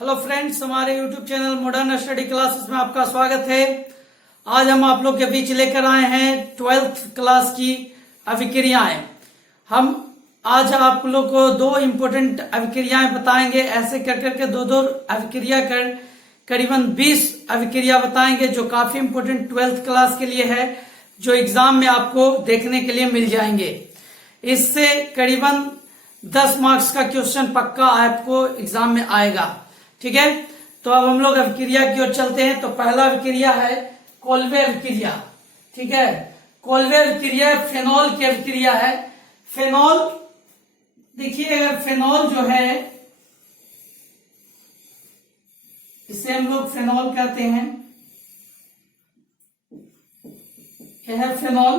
Hello friends, हमारे YouTube channel modern study classes में आपका स्वागत है। आज हम आप लोग के बीच लेकर आए हैं 12th क्लास की अभिक्रियाएं। हम आज आप लोग को दो इम्पोर्टेंट अभिक्रियाएं बताएंगे। ऐसे कर करके दो अभिक्रिया कर करीबन 20 अभिक्रिया बताएंगे जो काफी इम्पोर्टेंट 12th क्लास के लिए है, जो एग्जाम में आपको देखने के लिए मिल जाएंगे। इससे करीबन 10 मार्क्स का क्वेश्चन पक्का आपको एग्जाम में आएगा। ठीक है, तो अब हम लोग अभिक्रिया की ओर चलते हैं। तो पहला अभिक्रिया है कोल्वे अभिक्रिया। ठीक है, कोल्वे अभिक्रिया फेनॉल की अभिक्रिया है। फेनॉल, देखिए अगर फेनॉल जो है, इसे हम लोग फेनॉल कहते हैं। यह है फेनॉल।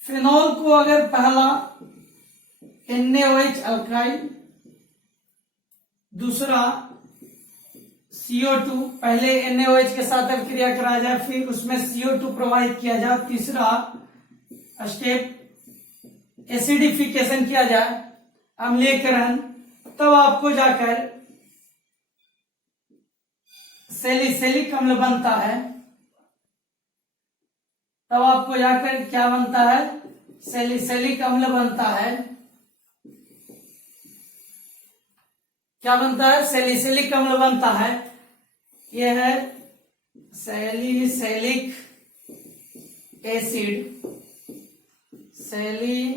फेनॉल को अगर पहला NaOH अल्काइल, दूसरा CO2, पहले NaOH के साथ अभिक्रिया कराया जाए, फिर उसमें CO2 प्रवाहित किया जाए, तीसरा स्टेप एसिडिफिकेशन किया जाए, अम्लीकरण, तब आपको जाकर सैलिसिलिक अम्ल बनता है। तब आपको जाकर क्या बनता है? सैलिसिलिक अम्ल बनता है। क्या बनता है? सैलिसिलिक अम्ल बनता है। यह है सैलिसिलिक एसिड। सैलिसिलिक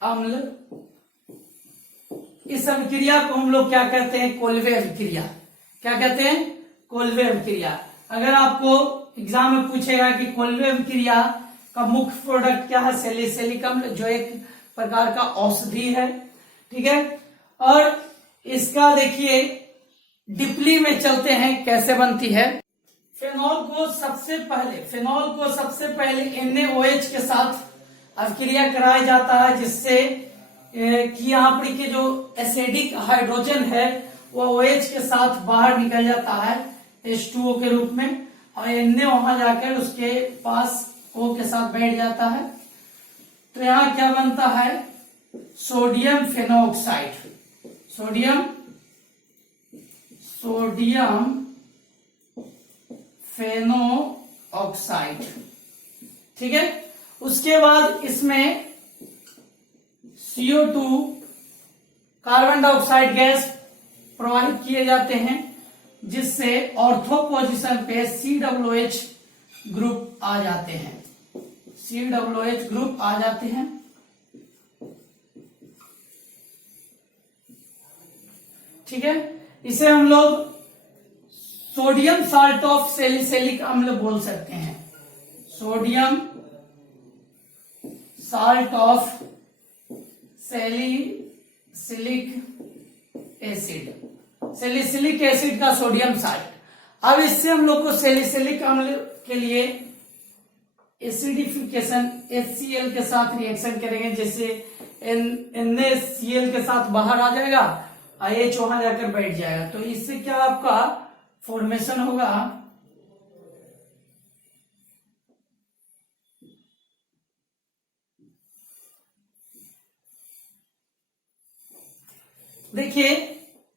अम्ल। इस अभिक्रिया को हम लोग क्या कहते हैं? कोल्वे अभिक्रिया। क्या कहते हैं? कोल्वे अभिक्रिया। अगर आपको एग्जाम में पूछेगा कि कोल्वे अभिक्रिया का मुख्य प्रोडक्ट क्या है? सैलिसिलिक अम्ल, जो एक प्रकार का औषधि है। ठीक है, और इसका देखिए डिपली में चलते हैं कैसे बनती है। फेनॉल को सबसे पहले NaOH के साथ अभिक्रिया कराया जाता है, जिससे कि यहाँ पर के जो एसिडिक हाइड्रोजन है वो OH के साथ बाहर निकल जाता है H2O के रूप में, और Na वहां जाकर उसके पास O के साथ बैठ जाता है। तो यहाँ क्या बनता है? सोडियम फेनोऑक्साइड। सोडियम फेनोऑक्साइड। ठीक है, उसके बाद इसमें CO2 कार्बन डाइऑक्साइड गैस प्रवाहित किए जाते हैं, जिससे ऑर्थो पोजीशन पे COOH ग्रुप आ जाते हैं। COOH ग्रुप आ जाते हैं। ठीक है, इसे हम लोग सोडियम साल्ट ऑफ सैलिसिलिक अम्ल बोल सकते हैं। Sodium salt of salicylic acid. Salicylic acid का सोडियम साल्ट। अब इससे हम लोग को सैलिसिलिक अम्ल के लिए एसिडिफिकेशन HCl के साथ रिएक्शन करेंगे, जैसे NaCl के साथ बाहर आ जाएगा, IH वहां जाकर बैठ जाएगा। तो इससे क्या आपका फॉर्मेशन होगा? देखिए,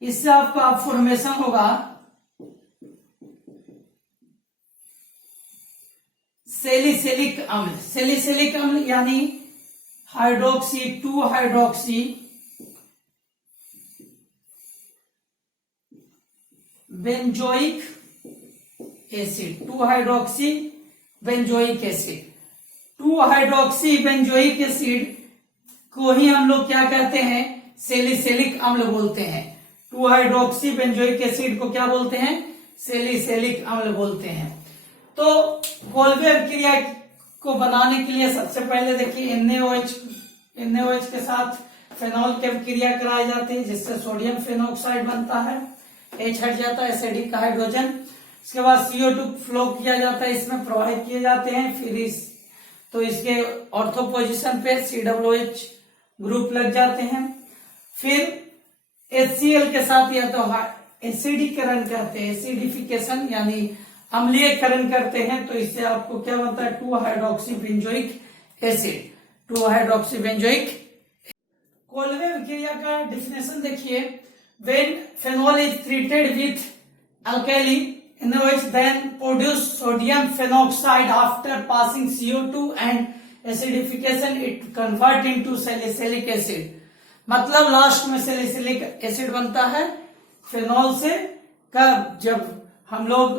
इससे आपका फॉर्मेशन होगा सैलिसिलिक अम्ल। सैलिसिलिक अम्ल यानी hydroxy 2 hydroxy benzoic acid. 2 hydroxy benzoic acid. 2 hydroxy benzoic acid को ही हम लोग क्या कहते हैं? सैलिसिलिक अम्ल बोलते हैं। 2 हाइड्रोक्सी बेंजोइक एसिड को क्या बोलते हैं? सैलिसिलिक अम्ल बोलते हैं। तो कोल्वे अभिक्रिया को बनाने के लिए सबसे पहले देखिए NaOH के साथ फेनॉल की अभिक्रिया कराई जाती है, जिससे सोडियम फेनोऑक्साइड बनता है। H हट जाता है, एसिडिक का हाइड्रोजन। इसके बाद CO2 फ्लो किया जाता है, इसमें प्रवाहित किए जाते हैं। फिर इसके ऑर्थो पोजीशन पे COOH ग्रुप लग जाते हैं। फिर HCl के साथ या तो एसिडीकरण करते हैं, एसिडिफिकेशन यानी अम्लीयकरण करते हैं। तो इससे आपको क्या बनता है? 2 hydroxy benzoic acid. 2 hydroxy benzoic Colway अभिक्रिया का डिफिनेशन देखिए, when phenol is treated with alkali NaOH then produce sodium phenoxide after passing CO2 and acidification it convert into salicylic acid। मतलब लास्ट में सैलिसिलिक एसिड बनता है phenol से। कब? जब हम लोग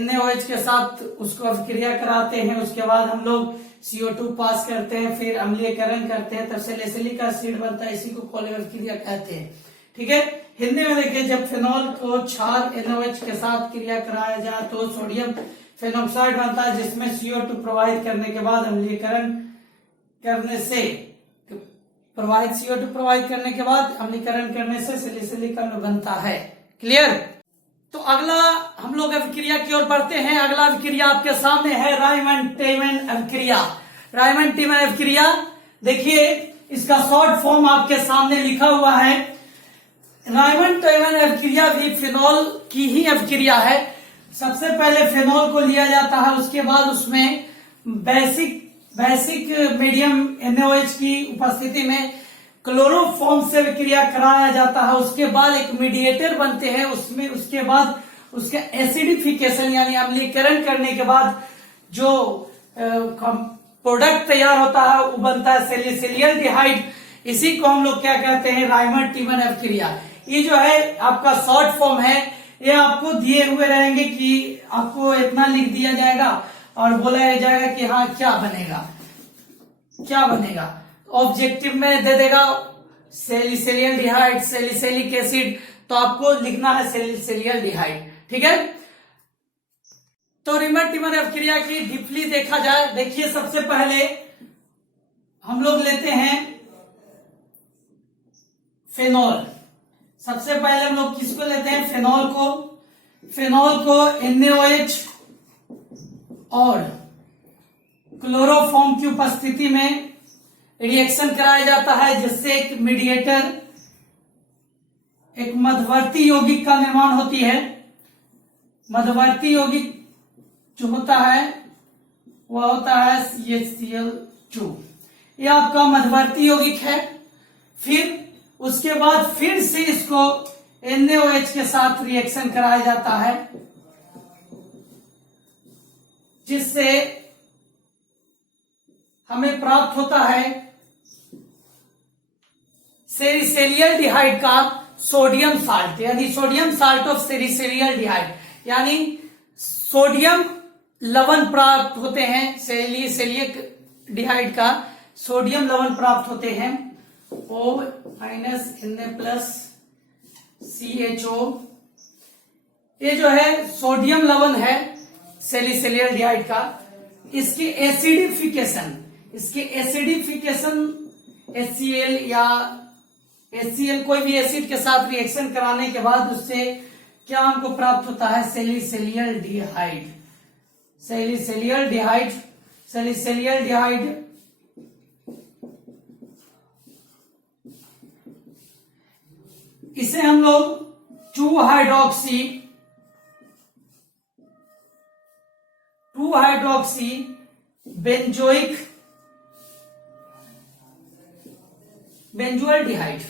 NaOH के साथ उसको अभिक्रिया कराते हैं, उसके बाद हम लोग CO2 पास करते हैं, फिर अम्लीयकरण करते हैं, तब सैलिसिलिक एसिड बनता है। इसी को कोलवे अभिक्रिया कहते हैं। ठीक है। हिंदी में देखिए, जब फेनॉल को क्षार NaOH के साथ क्रिया कराया जाए तो सोडियम फेनॉक्साइड बनता है, जिसमें CO2 प्रवाहित करने के बाद अम्लीकरण करने से CO2 प्रवाहित करने के बाद अम्लीकरण करने से सैलिसिलिक अम्ल बनता है। क्लियर? तो अगला हम लोग अभिक्रिया की ओर बढ़ते हैं। अगला अभिक्रिया आपके सामने है रायमंड-टेमन अभिक्रिया। रायमंड-टेमन अभिक्रिया देखिए, इसका शॉर्ट फॉर्म आपके सामने लिखा हुआ है। रायमंड-टेमन अभिक्रिया भी फेनॉल की ही अभिक्रिया है। सबसे पहले फेनॉल को लिया जाता है, उसके बाद उसमें बेसिक मीडियम NaOH की उपस्थिति में क्लोरोफॉर्म से अभिक्रिया कराया जाता है। उसके बाद एक मीडिएटर बनते हैं उसमें, उसके बाद उसका एसिडिफिकेशन यानी अम्लीकरण करने के बाद जो प्रोडक्ट तैयार होता है वो बनता है सैलिसिलियल्डिहाइड। इसी को हम लोग क्या कहते हैं? रायमंड-टेमन अभिक्रिया। ये जो है आपका शॉर्ट फॉर्म है, ये आपको दिए हुए रहेंगे कि आपको इतना लिख दिया जाएगा और बोला जाएगा कि हाँ क्या बनेगा। ऑब्जेक्टिव में दे देगा सैलिसिलियल्डिहाइड, सैलिसिलिक एसिड, तो आपको लिखना है सैलिसिलियल्डिहाइड। ठीक है। तो रायमंड-टेमन अभिक्रिया की डीपली देखा जाए, देखिए सबसे पहले हम लोग लेते हैं फेनॉल। सबसे पहले हम लोग किसको लेते हैं? फेनॉल को NaOH और क्लोरोफॉर्म की उपस्थिति में रिएक्शन कराया जाता है, जिससे एक मीडिएटर, एक मध्यवर्ती यौगिक का निर्माण होती है। मध्यवर्ती यौगिक जो होता है वह होता है CHCl2। यह आपका मध्यवर्ती यौगिक है। फिर उसके बाद फिर से इसको NaOH के साथ रिएक्शन कराया जाता है, जिससे हमें प्राप्त होता है सैलिसिलियल्डिहाइड का सोडियम साल्ट, यानी सोडियम साल्ट ऑफ सैलिसिलियल्डिहाइड, यानी सोडियम लवण प्राप्त होते हैं। सैलिसिलिक डिहाइड का सोडियम लवण प्राप्त होते हैं। O- Na+ CHO, ये जो है सोडियम लवण है सैलिसिलियल्डिहाइड का। इसके एसिडिफिकेशन HCl या HCl कोई भी एसिड के साथ रिएक्शन कराने के बाद उससे क्या हमको प्राप्त होता है? सैलिसिलियल्डिहाइड इसे हम लोग 2-हाइड्रोक्सी बेंजोएल्डिहाइड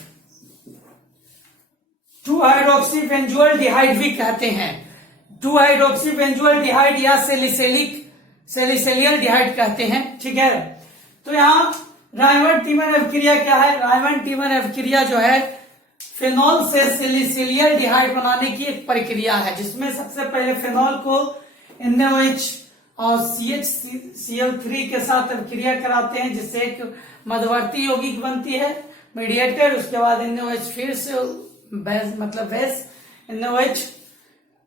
2-हाइड्रोक्सी बेंजोएल्डिहाइड भी कहते हैं। 2-हाइड्रोक्सी बेंजोएल्डिहाइड या सैलिसिलियल्डिहाइड कहते हैं। ठीक है। तो यहाँ रायमंड-टेमन अभिक्रिया क्या है? रायमंड-टेमन अभिक्रिया जो है फेनॉल से सैलिसिलियल्डिहाइड बनाने की एक प्रक्रिया है, जिसमें सबसे पहले फेनॉल को NaOH और CHCl3 के साथ अभिक्रिया कराते हैं, जिससे एक मध्यवर्ती यौगिक बनती है, मीडिएटर। उसके बाद NaOH फिर से बेस NaOH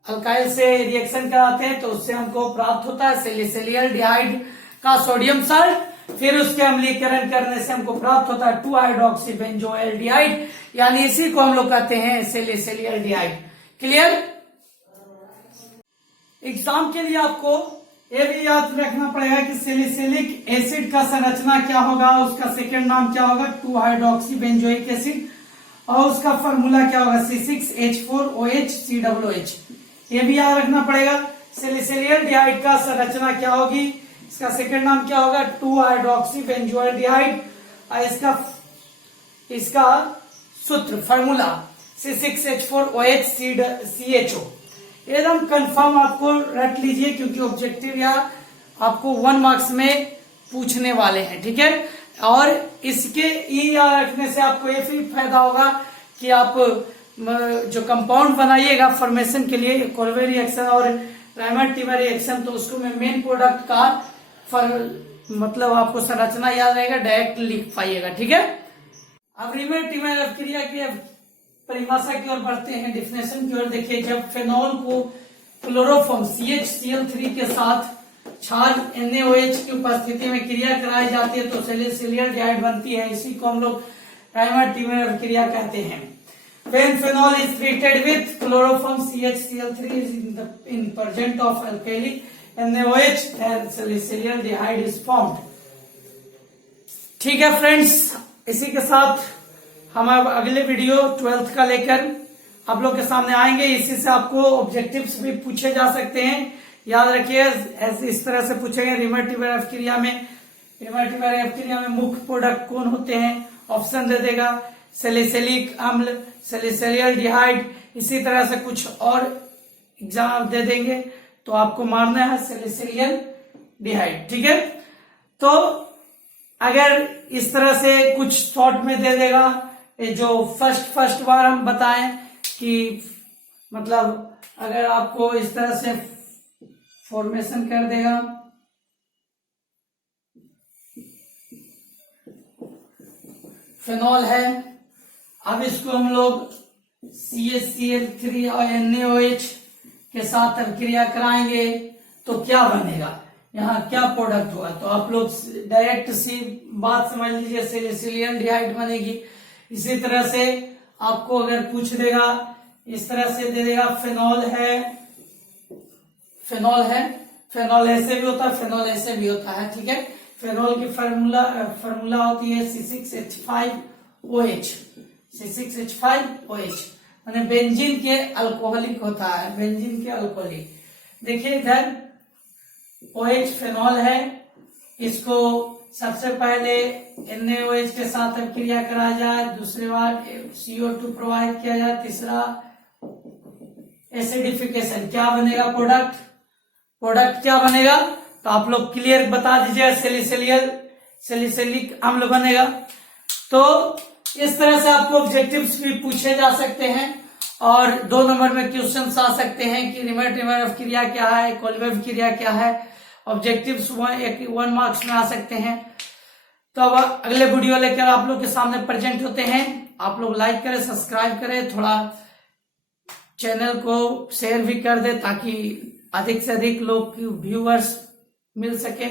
अल्काइल से रिएक्शन कराते हैं, तो उससे हमको प्राप्त होता है सैलिसिलियल्डिहाइड का सोडियम साल्ट। फिर उसके अम्लीकरण करने से हमको प्राप्त होता है 2-हाइड्रोक्सी बेंजोएल्डिहाइड, यानी इसी को हम लोग कहते हैं सैलिसिलियल्डिहाइड। क्लियर? एग्जाम के लिए आपको ये भी याद रखना पड़ेगा कि सैलिसिलिक एसिड का संरचना क्या होगा, उसका सेकेंड नाम क्या होगा? 2-हाइड्रोक्सी बेंजोइक एसिड, और उसका फॉर्मूला क्या होगा? C6H4OH COOH। ये भी याद रखना पड़ेगा। सैलिसिलियल्डिहाइड का संरचना क्या होगी, इसका सेकेंड नाम क्या होगा? 2-हाइड्रोक्सी बेंजोएल्डिहाइड, और इसका इसका सूत्र फॉर्मूला C6H4OH CHO एकदम कंफर्म आपको रट लीजिए, क्योंकि ऑब्जेक्टिव या आपको 1 मार्क्स में पूछने वाले हैं, ठीक है। और इसके याद रखने से आपको ये भी फायदा होगा कि आप जो कंपाउंड बनाइएगा फॉर्मेशन के लिए कोल्वे रिएक्शन और रायमंड-टिमर रिएक्शन, तो उसको में मेन प्रोडक्ट का मतलब आपको संरचना याद रहेगा, डायरेक्ट लिख पाइएगा, ठीक है। अब रायमंड-टिमर अभिक्रिया के परिभाषा की ओर बढ़ते हैं, डेफिनेशन की ओर। देखिए, जब फेनॉल को क्लोरोफॉर्म CHCl3 के साथ क्षार NaOH की उपस्थिति में क्रिया कराई जाती है तो सैलिसिलियल डाइड बनती है। इसी को हम लोग रायमंड-टिमर अभिक्रिया कहते हैं। When phenol is treated with chloroform CHCl3 in presence of alkali NaOH, then salicylaldehyde is formed। ठीक है फ्रेंड्स, इसी के साथ हम अब अगले वीडियो 12th का लेकर आप लोग के सामने आएंगे। इसी से आपको ऑब्जेक्टिव्स भी पूछे जा सकते हैं, याद रखिए। इस तरह से पूछेंगे रायमंड-टिमर अभिक्रिया में मुख्य प्रोडक्ट कौन होते हैं, ऑप्शन दे देगा सैलिसिलिक अम्ल, सैलिसिलडिहाइड, इसी तरह से कुछ और एग्जाम दे देंगे तो आपको मारना है सैलिसिलडिहाइड, ठीक है। तो अगर इस तरह से कुछ शॉर्ट में दे देगा, जो फर्स्ट बार हम बताएं कि मतलब अगर आपको इस तरह से फॉर्मेशन कर देगा, फेनॉल है, अब इसको हम लोग CHCl3 और NaOH के साथ अभिक्रिया कराएंगे तो क्या बनेगा, यहाँ क्या प्रोडक्ट होगा। तो आप लोग डायरेक्ट सी बात समझ लीजिए, सैलिसिलडिहाइड बनेगी। इसी तरह से आपको अगर पूछ देगा, इस तरह से दे देगा फेनॉल ऐसे भी होता है, फेनॉल ऐसे भी होता है, ठीक है। फेनॉल की फार्मूला होती है C6H5OH, C6H5OH माने बेंजीन के अल्कोहलिक होता है, बेंजीन के अल्कोहलिक। देखिए इधर OH फेनॉल है, इसको सबसे पहले NaOH के साथ अभिक्रिया कराया जाए, दूसरी बार CO2 प्रोवाइड किया जाए, तीसरा एसिडिफिकेशन, क्या बनेगा प्रोडक्ट क्या बनेगा, तो आप लोग क्लियर बता दीजिए, सैलिसिलिक अम्ल बनेगा। तो इस तरह से आपको ऑब्जेक्टिव्स भी पूछे जा सकते हैं और 2 नंबर में क्वेश्चंस आ सकते हैं कि रायमंड-टिमर अभिक्रिया क्या है, कोल्वे अभिक्रिया क्या है। ऑब्जेक्टिव्स 1 मार्क्स में आ सकते हैं। तो अब अगले वीडियो लेकर आप लोग के सामने प्रेजेंट होते हैं। आप लोग लाइक करें, सब्सक्राइब करें, थोड़ा चैनल को शेयर भी कर दे ताकि अधिक से अधिक लोग व्यूअर्स मिल सके।